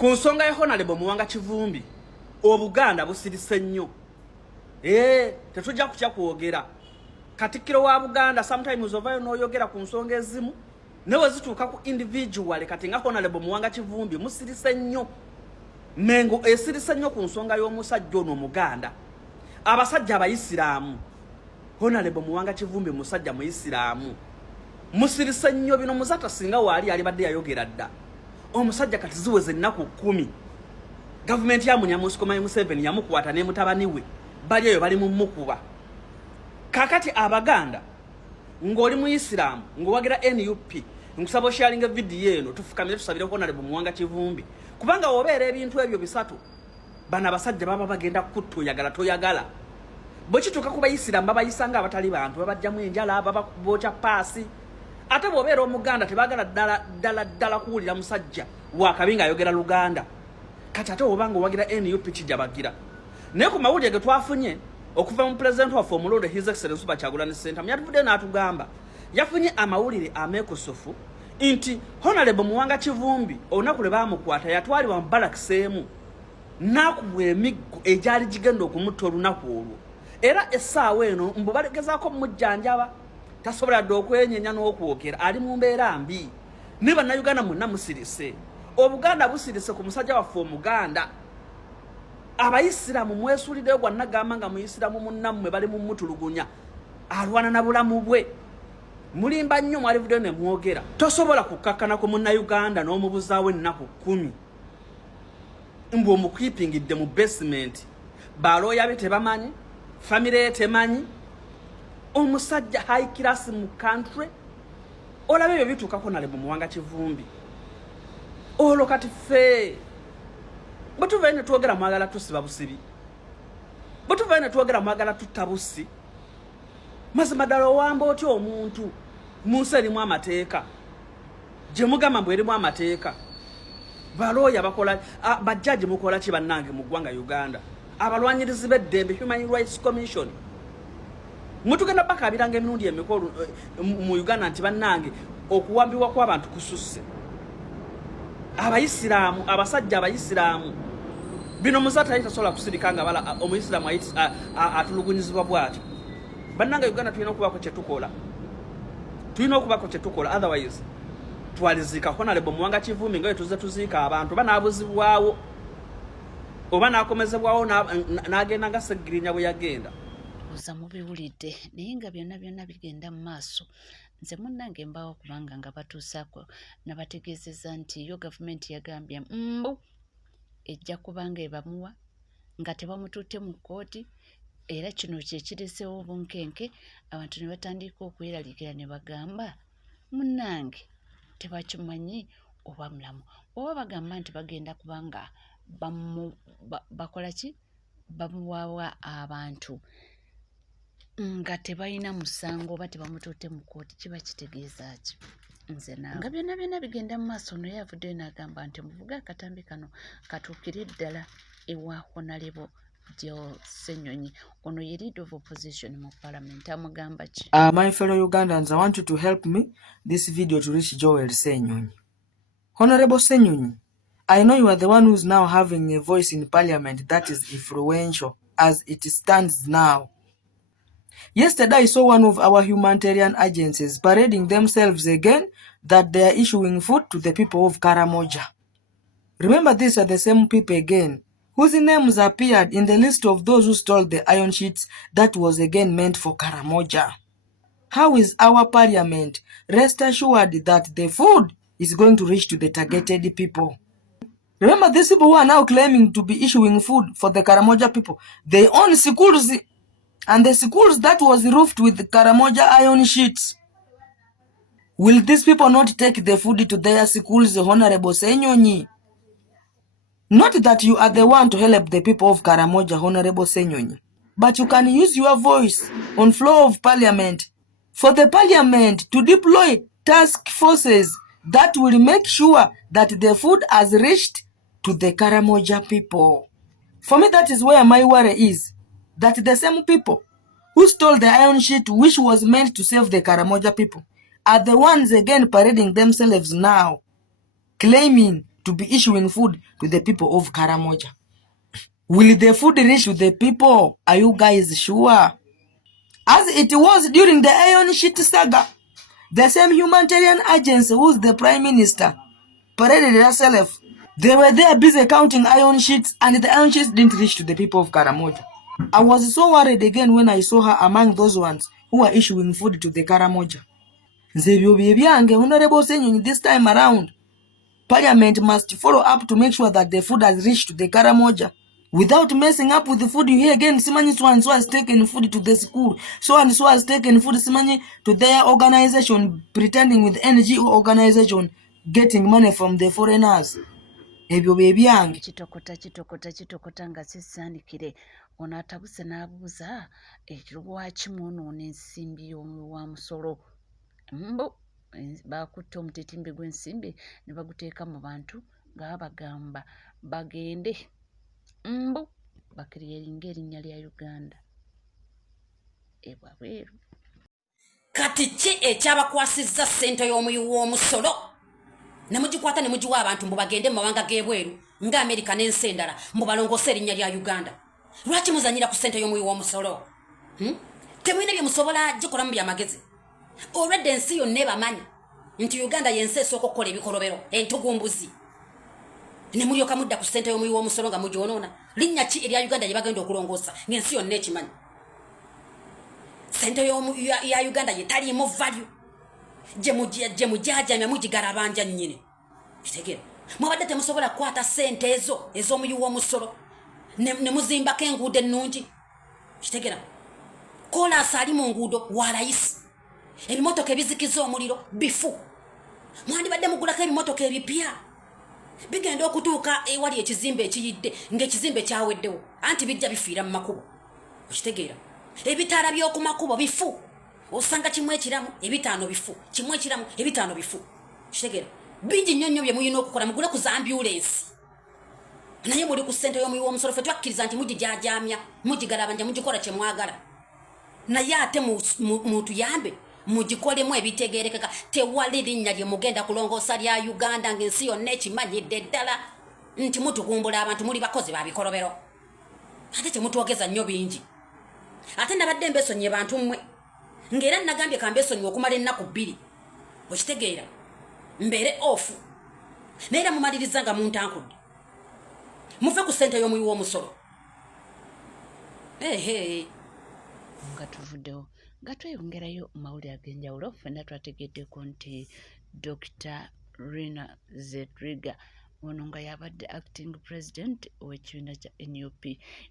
ku nsonga ya Honorable Muwanga Kivumbi Obuganda busirise nnyo. Tetujja kutya kwogera. Katikkiro wa Buganda sometimes ovayo n'oyogera ku nsonga ezimu newe zituuka ku individual kati nga Honorable Muwanga Kivumbi musirise nnyo. Mengo esirise nnyo ku nsonga y'omusajja ono Omuganda. Abasajja abayisiraamu. Honorable Muwanga Kivumbi musajja muyisiraamu. Musirise nnyo bino muzata singa wali alibadde yayogera dda. Omusajja kati ziweze ennaku 10. Government ya Munyamusiko Mayi Museveni yamukwata ne mutabani we. Bali eyo bali mu mukuba. Kakati Abaganda ng'oli muyisiraamu ng'owagira NUP nkusaba sharing video eno tufukamire tusabire Honorable Muwanga Kivumbi kubanga obeera ebintu ebyo bisatu bana abasajja baba bagenda kutuyagala toyagala bwe kituuka ku bayisiraamu babayisanga abatali bantu babajjamu enjala baba bocha paasi ate bw'obeera Omuganda tebagala ddala kuwulira musajja wakabinga ayogera Luganda kati ate obanga owagira NUP kijabagira naye ku mawulire ge twafunye okuva mu president wa Omulonde His Excellency Kyagulanyi Ssentamu yatuvudde n'atugamba yafunye amawulire ameekusufu nti Honorable Muwanga Kivumbi olunaku lwe baamukwata yatwalibwa mu barracks emu n'akubwa emiggo egyali gigenda okumutta olunaku olwo era essaawa eno mbu balegezaako mujjanjaba tasobola dde okwenyenya n'okwogera ali mu mbeera mbi ne bannayuganda mwenna musirise Obuganda busirise ku musajja waffe Omuganda abayisiraamu mwesuuliddeyo gwannagamba nga muyisiraamu munnammwe bali mu mutulugunya alwana na bulamu bwe mulimba nnyo mwalivudde ne mwogera tosobola kukakkana ku munnayuganda n'omubuzaawo ennaku 10 mbu omukwipingidde mu basement balooya be tebamanyi famire ye temanyi omusajja high class mu country olabe ebyo bituukako nale mu Muwanga Kivumbi olwo kati ffe bwetuvayo ne twogera mwagala tusiba busibi bwetuvayo ne twogera mwagala tutta busi mazima ddala owamba otya omuntu mu nsi erimu amateeka gye mugamba mbwe erimu amateeka balooya bakola bajjaji mukola ki bannange mu ggwanga Uganda abalwanyirizi b'eddembe Human Rights Commission mutugenda bakabiranga emirundi emikulu mu Uganda nti bannange okuwambibwa kw'abantu kususse abayisiraamu abasajja abayisiraamu bino muzata ayitasobola kusirikanga bala omuyisiraamu atulugunyizibwa bw'atyo bannanga Uganda tulina okubako kye tukola otherwise twalizika Honorable Muwanga Kivumbi nga tuze tuziika abantu banaabuzibwawo oba naakomezebwawo n'agenda nga Segirinya bwe yagenda oza mubiwulidde naye nga byonna bigenda mu maaso nze munnange mbaawo kubanga nga batuusaako nabategeezezza nti yo gavumenti yagambye mbu ejja kubanga ebamuwa nga tebamututte mu kkooti era kino kyekiriseewo obunkenke abantu ne batandika okweraliikira ne bagamba munnange tebakimanyi oba mulamu oba bagamba nti bagenda kubanga bakola ki bamuwawa abantu nga tebalina musango oba tebamututte mu kkooti kiba kitegeeza ki nze naawe nga byonna bigenda mu maaso naye avuddeyo n'agamba nti muvuge akatambi kano katuukire ddala ewa Honorable Joel Ssenyonyi ono ye leader of opposition mu parliament amugamba ki My fellow Ugandans, I want you to help me this video to reach Joel Ssenyonyi. Honorable Ssenyonyi, I know you are the one who's now having a voice in parliament that is influential as it stands now. Yesterday, I saw one of our humanitarian agencies parading themselves again that they are issuing food to the people of Karamoja. Remember, these are the same people again whose names appeared in the list of those who stole the iron sheets that was again meant for Karamoja. How is our parliament rest assured that the food is going to reach to the targeted people? Remember, these people who are now claiming to be issuing food for the Karamoja people, they own schools, and the schools that was roofed with Karamoja iron sheets. Will these people not take the food to their schools, Honorable Ssenyonyi? Not that you are the one to help the people of Karamoja, Honorable Ssenyonyi, but you can use your voice on floor of parliament for the parliament to deploy task forces that will make sure that the food has reached to the Karamoja people. For me, that is where my worry is, that the same people who stole the iron sheet which was meant to save the Karamoja people are the ones again parading themselves now, claiming to be issuing food to the people of Karamoja. Will the food reach to the people? Are you guys sure? As it was during the Iron Sheet saga, the same humanitarian agency who's the Prime Minister paraded herself. They were there busy counting iron sheets, and the iron sheets didn't reach to the people of Karamoja. I was so worried again when I saw her among those ones who were issuing food to the Karamoja. Honorable Senyonyi, this time around, Parliament must follow up to make sure that the food has reached to the Karamoja. Without messing up with the food, you hear again, Simanyi so and so has taken food to the school, so and so has taken food, Simanyi, to their organization, pretending with NGO organization, getting money from the foreigners. Ebyo bebyange. Kitokota nga sisaanikire ono atabuse n'abuuza lwaki mwonoona ensimbi y'omuwi wa musolo. Mbu bakutte omutitimbi gw'ensimbi ne baguteeka mu bantu nga babagamba bagende mbu bakirieringa erinnya lya Uganda ebwabweru. Kati ki ekyabakwasizza ssente y'omuwi w'omusolo ne mugikwata ne mugiwa abantu mbu bagende mu mawanga g'ebweru nga Amerika n'ensi endala mbu balongoose erinnya lya Uganda? Lwaki muzanyira ku ssente y'omuwi w'omusolo? Temulina bye musobola gikolamu byamagezi. Olwedde ensi yonna ebamanyi nti Uganda y'ensi esooka okukola ebikolobero entugumbuzi. Ne mulyoka mudda ku ssente y'omuwi w'omusolo nga mugyonoona. Linnya ki erya Uganda gye bagenda okulongoosa ng'ensi yonna ekimanyi? Ssente ya Uganda ye taliimu value. Gye mujajamya mugigalabanja nnyini. Kitegeera mwabadde temusobola kukwata ssente ezo ez'omuwi w'omusolo ne muzimbako enguudo ennungi. Kitegeera Koolaasi ali mu nguudo wa layisi. Ebimotoka ebizikiza omuliro bifu. Mwandibadde mugulako ebimotoka ebipya bigenda okutuuka ewali ekizimbe ekiyidde ng'ekizimbe kyaweddewo anti bijja bifiira mu makubo. Okitegeera ebitaala by'oku makubo bifu. Osanga kimwe ekiramu ebitaano bifu, kimwe ekiramu ebitaano bifu. Kitegeera bingi nnyo bye muyina okukola mugule ku ambulance. Naye muli ku ssente y'omuwi w'omusolo ffe twakkiriza nti mugijajamya mugigalabanja mugikola kye mwagala. Naye ate mutuyambe mugikolemu ebitegeerekeka. Tewali linnya lye mugenda kulongoosa lya Uganda ng'ensi yonna ekimanyidde ddala nti mutugumbula abantu muli bakozi ba bikolobero. Ate temutwogeza nnyo bingi. Ate nabadde mbesonye bantu mmwe ng'era nagambye kambesonye okumala ennaku 2. Okitegeera mbeere ofu naye era mumaliriza nga muntankudde muve ku ssente y'omuwi w'omusolo. Nga tuvuddewo nga tweyongerayo mawulire ag'enjawulo ffenna twategeddeko nti Dr. Rina Zedriga ono nga yabadde acting president w'ekibiina kya NUP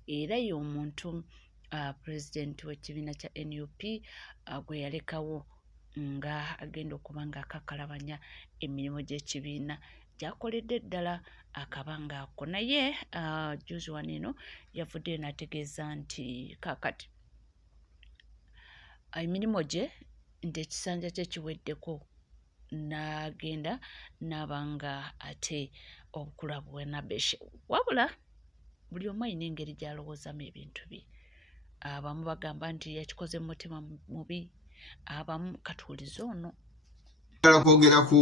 era y'omuntu president w'ekibiina kya NUP gwe yalekawo nga agenda okuba nga akakalabanya emirimu gy'ekibiina gyakoledde ddala akabanga ako. Naye juzi wano eno yavuddeyo n'ategeeza nti kaakati emirimu gye nti ekisanja kye kiweddeko n'agenda n'abanga ate obukulabuwe nabeshe. Wabula buli omu alina engeri gy'alowoozamu ebintu bye. Abamu bagamba nti yakikoze mu mutima mubi, abamu katuulize ono. Kwogera ku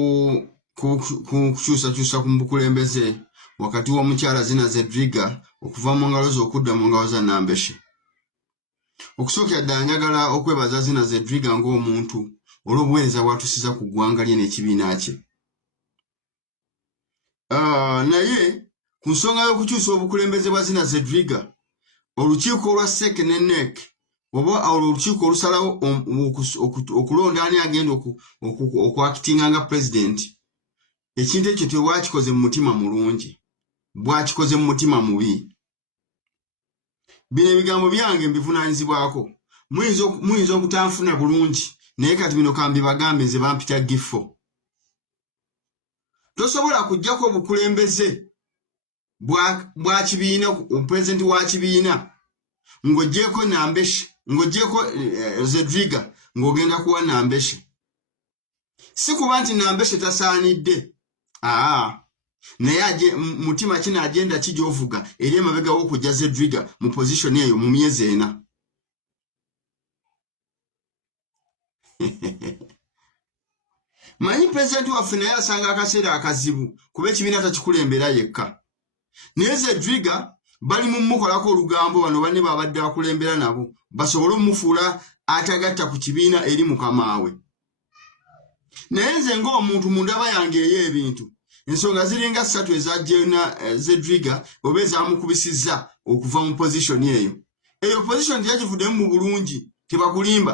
kukyusakyusa ku bukulembeze wakati w'omukyala Zina Zedriga okuva mu ngalo ze okudda mu ngalo za Nambeshe. Okusookera ddala njagala okwebaza Zina Zedriga ng'omuntu olw'obuweereza bw'atusiza ku ggwanga lye n'ekibiina kye. Naye ku nsonga y'okukyusa obukulembeze bwa Zina Zedriga, olukiiko olwa SEC ne NEC oba olukiiko olusalawo okulonda ani agenda okwakitinga nga president, ekintu ekyo tewakikoze mu mutima mulungi, bwakikoze mu mutima mubi. Bino ebigambo byange mbivunaanyizibwako. Muyinza okutanfuna bulungi naye kati bino kambibagambe nze bampita gifo. Tosobola kujjako obukulembeze bwa kibiina, omupulezidenti wa kibiina ng'oggyeko Nambeshe, ng'oggyeko Zedriga ng'ogenda kuwa Nambeshe. Si kuba nti Nambeshe tasaanidde, naye mutima kino agenda kijoovuga eri emabega w'okujja Zedriga mu position eyo mu myezi 4. manyi president waffe naye asanga akaseera akazibu kuba ekibiina takikulembera yekka naye Zedriga bali mu mukolako olugambo bano banne babadde akulembera nabo basobole omufuula atagatta ku kibiina eri mukamaawe naye nze ng'omuntu mu ndaba yange eyo ebintu ensonga ziringa 3 ezajjena Zedriga oba ezamukubisizza okuva mu position eyo position yagivuddemu mu bulungi tebakulimba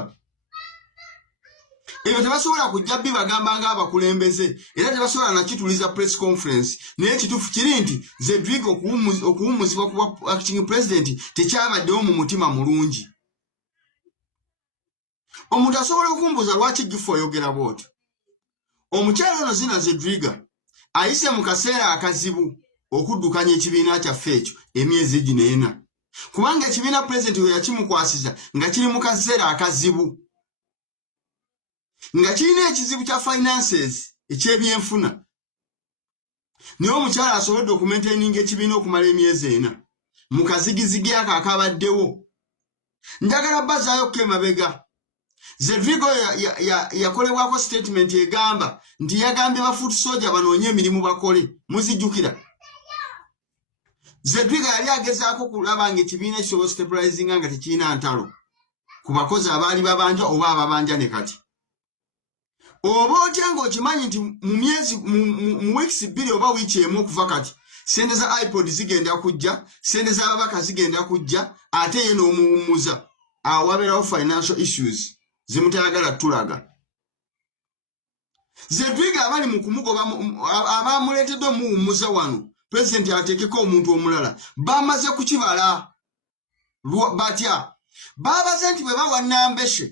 eyo tebasobola kujja bagamba ng'abakulembeze era tebasobola nakituliza press conference naye ekituufu kiri nti Zedriga okuwummuzibwa kuba acting president tekyabaddewo mu mutima mulungi omuntu asobola okumbuuza lwaki gifu oyogera bw'otyo omukyala ono Zina Zedriga ayise mu kaseera akazibu okuddukanya ekibiina kyaffe ekyo emyezi gino ena kubanga ekibiina president we yakimukwasiza nga kiri mu kaseera akazibu nga kirina ekizibu kya finances ekyebyenfuna naye omukyala asobodde okumaintaininga ekibiina okumala emyezi ena mu kazigizigi ako akabaddewo njagala bazaayo emabega Zedriga yakolebwako statement egamba nti yagambye ba foot soldier banoonye emirimu bakole muzijjukira Zedriga yali agezaako kulaba nga ekibiina kisobola stabilizinga nga tekirina ntalo ku bakozi abaali babanja oba ababanja ne kati oba otya ng'okimanyi nti mu myezi mu weeks 2 oba wiiki emu okuva kati sente za iPod zigenda kujja sente z'ababaka zigenda kujja ate ye n'omuwummuza awabeerawo financial issues zimutayagala tulaga Zedriga abali mu kumugoba abamuleetedde omuwummuza wano president ateekeko omuntu omulala bamaze kukibala batya babaze nti bwe bawa Nambeshe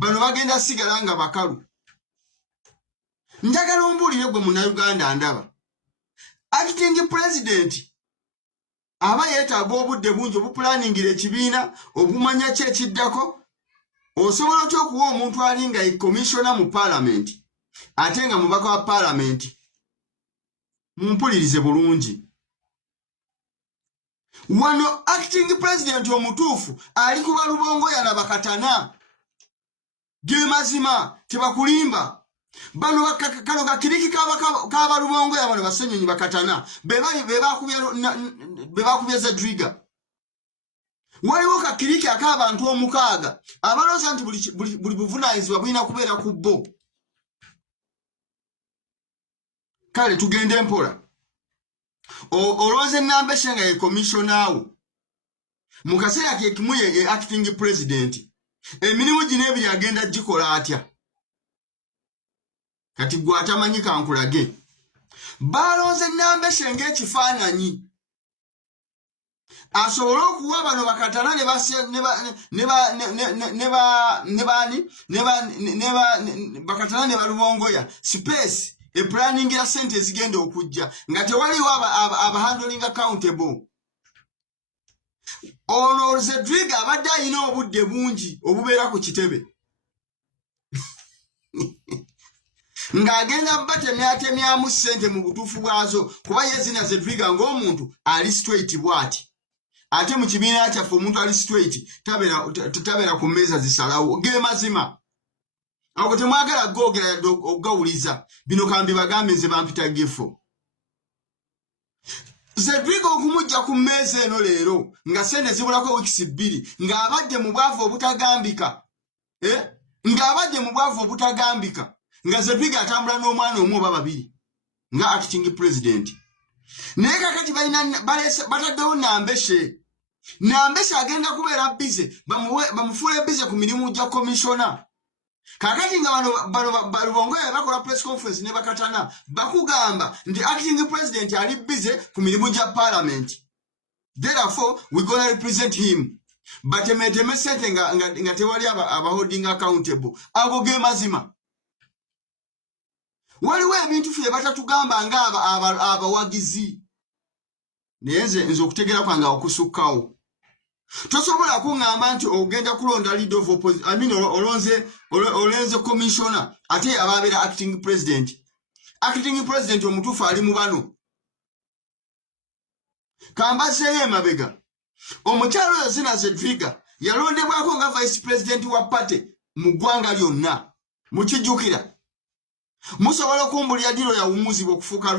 bano bagenda sigala nga bakalu njagala ombuulire gwe Munnayuganda ndaba acting president aba yeetaaga obudde bungi obupulaningira ekibiina obumanya ki ekiddako osobola otya okuwa omuntu ali nga commissioner mu parliament ate nga mubaka wa parliament mumpulirize bulungi wano acting president omutuufu ali ku balubongoya na bakatana ge mazima tebakulimba bano kano kakiriki k'abalubongoya bano basenyonyi bakatana bebakubya Zedriga waliwo kakiriki ak'abantu omukaaga abalooza nti buli buvunaanyizibwa bulina kubeera ku bo kale tugende mpola olwoze Nambeshe nga ye commissioner mu kaseera ke kimu ye acting president emirimu gino ebiri agenda gikola atya kati gwe atamanyi kankulage balooze Nambeshe ng'ekifaananyi asobole okuwa bano bakatana bakatana ne balubongoya space eplaningira sente ezigenda okujja nga tewaliwo abahandling accountable ono Zedriga abadde ayina obudde bungi obubeera ku kitebe ng'agenda batemyatemyamu ssente mu butuufu bwazo kuba ye Zina Zedriga ng'omuntu ali straight bw'ati ate mu kibiina kyaffe omuntu ali straight tabeera ku mmeeza zisalawo ge mazima awo temwagala googera yadde okugawuliza bino kambi bagambe nze bampita gifo Zedriga okumujja ku mmeeza eno leero nga sente zibulako weeks 2 ng'abadde mu bwavu obutagambika ng'abadde mu bwavu obutagambika nga Zedriga atambula n'omwana omu oba babiri nga acting president naye kakati bataddewo Nambeshe agenda kubeera bize bamufuule bize ku mirimu gya commissioner kakati nga bano balubongoya bakola press conference ne bakatana bakugamba nti acting president ali bize ku mirimu gya parliament therefore we gonna represent him batemeteme sente nga tewali abaholding accountable ago ge mazima waliwo ebintu fye batatugamba nga abawagizi naye nze okutegeera kwange okusukkawo tosobola kuŋŋamba nti ogenda kulonda leader of opposition olonze commissioner ate yababeera acting president omutuufu ali mu bano kambaseeyo emabega omukyalo oyo Zina Zedriga yalondebwako nga vice president wa party mu ggwanga lyonna mukijjukira musobola okumbulira diro yawumuzibwa okufuuka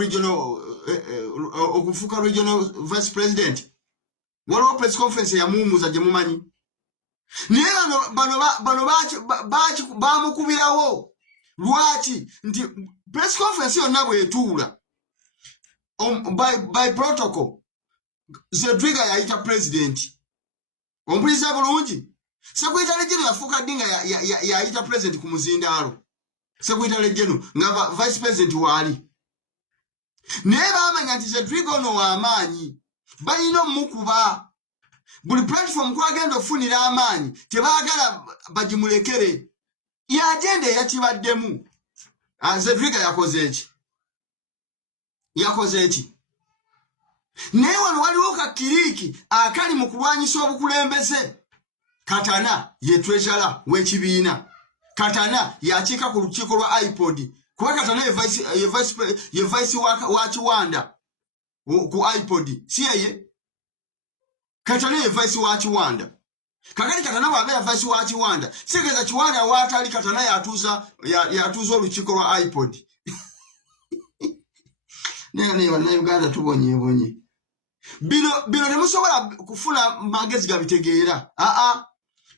regional vice president waliwo press conference yamuwumuza gye mumanyi naye bano bamukubirawo lwaki nti press conference yonna bwetuula by protocol Zedriga yayita president ompuliriza bulungi Secretary General yafuuka ddi nga yayita president ku muzindaalo Secretary General nga vice president waali naye baamanya nti Zedriga ono w'amaanyi balina omukuba buli platform kwagenda ofunira amaanyi tebaagala bagimulekere yagenda eyakibaddemu Zedriga yakoze eki naye wano waliwo kakiriiki akali mu kulwanyisa obukulembeze Katana ye treasurer w'ekibiina Katana yakiika ku lukiiko lwa iPod kuba Katana ye vice wa Kiwanda ku iPod si yeye Katana ye vice wa Kiwanda kakali Katana bw'abeera vice wa Kiwanda kitegeeza Kiwanda waatali Katana yatuuza olukiiko lwa iPod naye Uganda tubonyeebonye bino temusobola kufuna magezi gabitegeera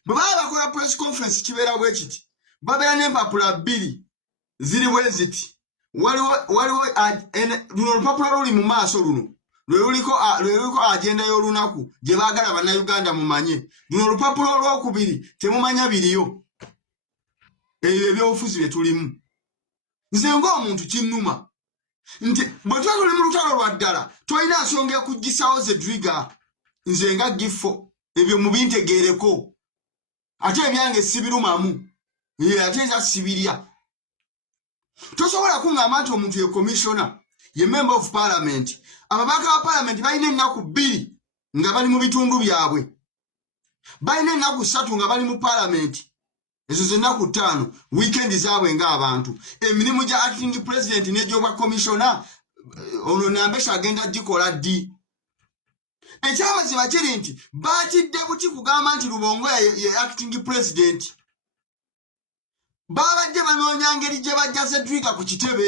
bwe baba bakola press conference kibeera bwe kiti babeera n'empapula bbiri ziri bwe ziti waliwo luno olupapula luli mu maaso luno lwe luliko agenda y'olunaku gye baagala bannayuganda mumanye luno olupapula olwokubiri temumanya biriyo ebyo ebyobufuzi bye tulimu nze ng'omuntu kinnuma nti bwe tuba tuli mu lutalo lwa ddala tolina nsonga ekuggisawo Zedriga nze nga gifo ebyo mubintegeereko ate ebyange sibirumamu ate eza sibirya tosobola kuŋŋamba nti omuntu ye commissioner ye member of parliament ababaka ba parliament balina ennaku 2 nga bali mu bitundu byabwe balina ennaku 3 nga bali mu parliament ezo z'ennaku 5 weekend zaabwe ng'abantu emirimu gya acting president n'egyoba commissioner ono Nambesha agenda gikola ddi ekyamazima kiri nti baatidde buti kugamba nti Lubongo ye acting president babadde banoonya ngeri gye bajja Zedriga ku kitebe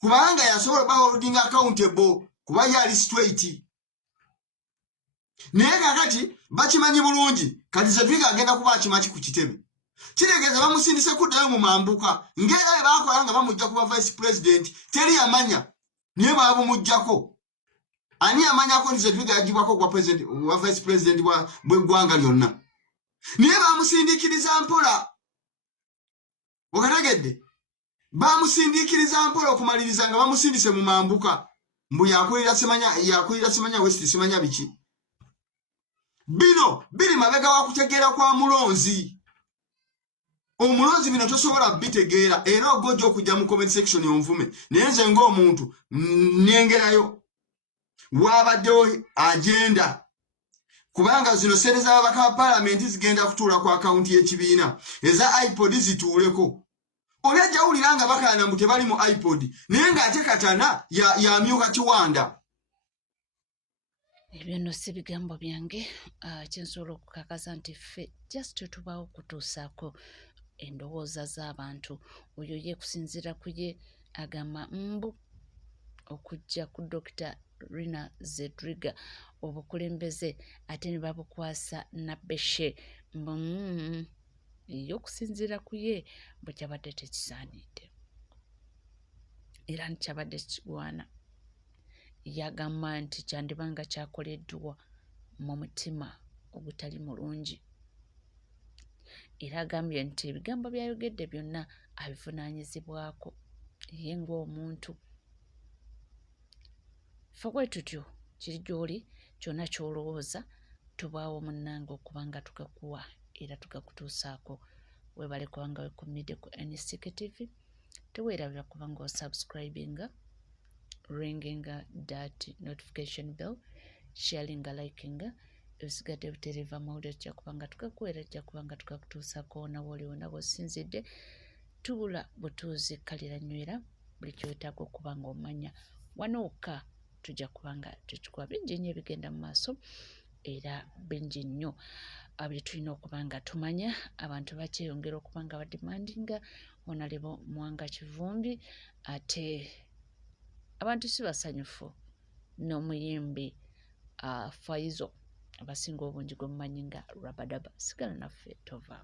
kubanga yasobola ba holding accountable kuba yali straight naye kakati bakimanyi bulungi kati Zedriga agenda kuba akimaki ku kitebe kiregeeza bamusindise kuddayo mu mambuka ngera bwe baakola nga bamujja kuba vice president teri yamanya naye baabumujjako ani amanyako nti Zedriga yagibwako kwa president wa vice president bw'eggwanga lyonna naye bamusindikiriza mpola okategedde bamusindikiriza mpola okumaliriza nga bamusindise mu mambuka mbu yakulira semanya west semanya biki bino biri mabega wa kutegeera kwa mulonzi omulonzi bino tosobola bitegeera era ogojja okujja mu comment section yonvume naye nze ng'omuntu nengerayo wabaddewo agenda kubanga zino sente z'ababaka ba parliament zigenda kutuula ku akawunti y'ekibiina eza iPod zituuleko oli ajja wulira nga bakaana mbu tebali mu iPod naye ng'ate Katana yamyuka Kiwanda ebyo nno si bigambo byange kyensobola okukakasa nti ffe just tubaawo kutuusaako endowooza z'abantu oyo ye kusinziira ku ye agamba mbu okujja ku Dr. Rina Zedriga obukulembeze ate ne babukwasa Nambesha ye okusinziira ku ye bwe kyabadde tekisaanidde era ntikyabadde kigwana yagamba nti kyandibanga kyakoleddwa mu mutima ogutali mulungi era agambye nti ebigambo byayogedde byonna abivunaanyizibwako ye ng'omuntu ffe bwe tutyo kiri gy'oli kyonna ky'olowooza tubaawo munnange okuba nga tugakuwa era tugakutuusaako weebale kubanga wekumidde ku NCK TV teweerabira kuba nga osubscribinga ringinga that notification bell sharinga likinga ebisigadde butereeva amawulire tujja kuba nga tugakuweera tujja kuba nga tugakutuusaako wona wooli wonna bw'osinzidde tubula butuuzi kaliranywera buli kyetaaga okuba nga omanya wanooka tujja kuba nga tukikuwa bingi nnyo ebigenda mu maaso era bingi nnyo bye tulina okuba nga tumanya abantu bakyeyongera okuba nga badimandinga Honorable Mwanga Kivumbi ate abantu si basanyufu n'omuyimbi Faizo abasinga obungi gwe mumanyi nga Rabadaba. Sigala naffe tova.